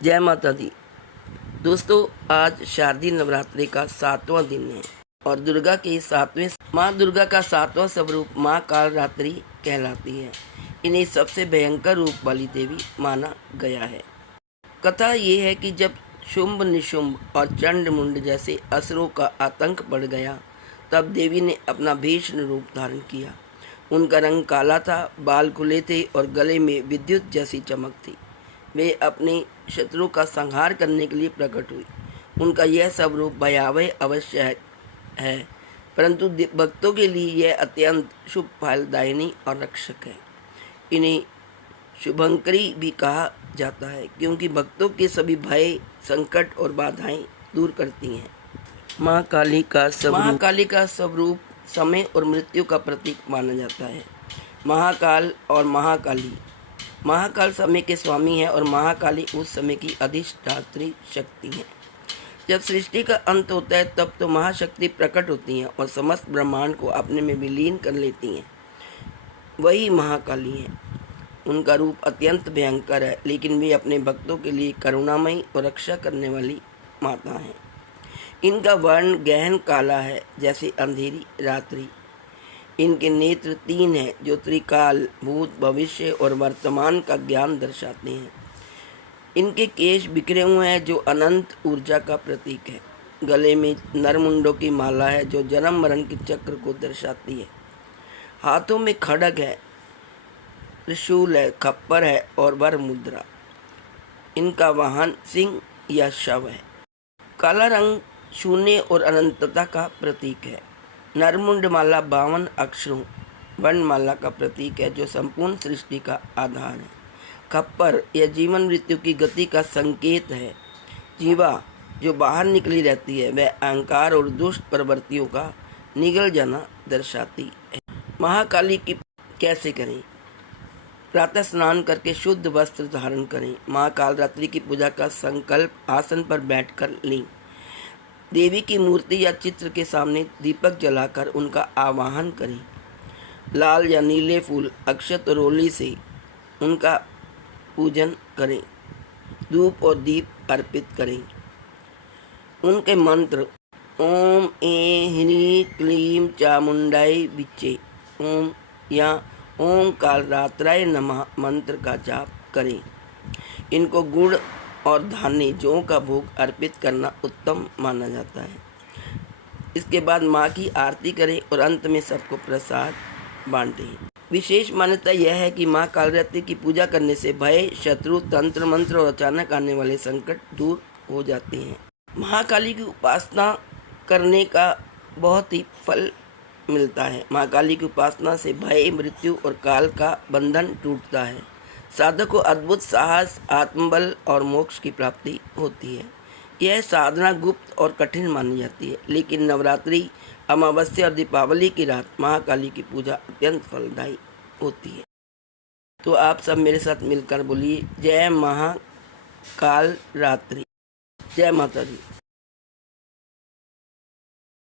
जय माता दी। दोस्तों, आज शारदीय नवरात्रि का 7वां दिन है और माँ दुर्गा का 7वां स्वरूप माँ कालरात्रि कहलाती है। इन्हें सबसे भयंकर रूप वाली देवी माना गया है। कथा ये है कि जब शुंभ निशुंभ और चंड मुंड जैसे असुरों का आतंक बढ़ गया, तब देवी ने अपना भीषण रूप धारण किया। उनका रंग काला था, बाल खुले थे और गले में विद्युत जैसी चमक थी। वे अपने शत्रु का संहार करने के लिए प्रकट हुई। उनका यह स्वरूप भयावह अवश्य है, परंतु भक्तों के लिए यह अत्यंत शुभ फलदायिनी और रक्षक है। इन्हें शुभंकरी भी कहा जाता है, क्योंकि भक्तों के सभी भय, संकट और बाधाएं दूर करती हैं। महाकाली का स्वरूप समय और मृत्यु का प्रतीक माना जाता है। महाकाल और महाकाली, महाकाल समय के स्वामी है और महाकाली उस समय की अधिष्ठात्री शक्ति है। जब सृष्टि का अंत होता है, तब तो महाशक्ति प्रकट होती हैं और समस्त ब्रह्मांड को अपने में विलीन कर लेती हैं। वही महाकाली हैं। उनका रूप अत्यंत भयंकर है, लेकिन वे अपने भक्तों के लिए करुणामयी और रक्षा करने वाली माता हैं। इनका वर्ण गहन काला है, जैसे अंधेरी रात्रि। इनके नेत्र 3 हैं, जो त्रिकाल, भूत, भविष्य और वर्तमान का ज्ञान दर्शाते हैं। इनके केश बिखरे हुए हैं, जो अनंत ऊर्जा का प्रतीक है। गले में नरमुंडों की माला है, जो जन्म मरण के चक्र को दर्शाती है। हाथों में खड्ग है, त्रिशूल है, खप्पर है और वर मुद्रा। इनका वाहन सिंह या शव है। काला रंग शून्य और अनंतता का प्रतीक है। नरमुंड माला 52 अक्षरों वर्णमाला का प्रतीक है, जो संपूर्ण सृष्टि का आधार है। खप्पर यह जीवन मृत्यु की गति का संकेत है। जीवा जो बाहर निकली रहती है, वह अहंकार और दुष्ट प्रवृत्तियों का निगल जाना दर्शाती है। महाकाली की कैसे करें? प्रातः स्नान करके शुद्ध वस्त्र धारण करें। माँ कालरात्रि की पूजा का संकल्प आसन पर बैठकर लें। देवी की मूर्ति या चित्र के सामने दीपक जलाकर उनका आवाहन करें। लाल या नीले फूल, अक्षत और रोली से उनका पूजन करें। धूप और दीप अर्पित करें। उनके मंत्र ओम ह्रीं क्लीं चामुंडाई विच्चे ओम या ओम कालरात्राय नमः मंत्र का जाप करें। इनको गुड़ और धान्य, जौ का भोग अर्पित करना उत्तम माना जाता है। इसके बाद माँ की आरती करें और अंत में सबको प्रसाद बांटें। विशेष मान्यता यह है कि माँ कालरात्रि की पूजा करने से भय, शत्रु, तंत्र मंत्र और अचानक आने वाले संकट दूर हो जाते हैं। महाकाली की उपासना करने का बहुत ही फल मिलता है। महाकाली की उपासना से भय, मृत्यु और काल का बंधन टूटता है। साधक को अद्भुत साहस, आत्मबल और मोक्ष की प्राप्ति होती है। यह साधना गुप्त और कठिन मानी जाती है, लेकिन नवरात्रि, अमावस्या और दीपावली की रात महाकाली की पूजा अत्यंत फलदायी होती है। तो आप सब मेरे साथ मिलकर बोलिए, जय महाकाल रात्रि, जय माता दी।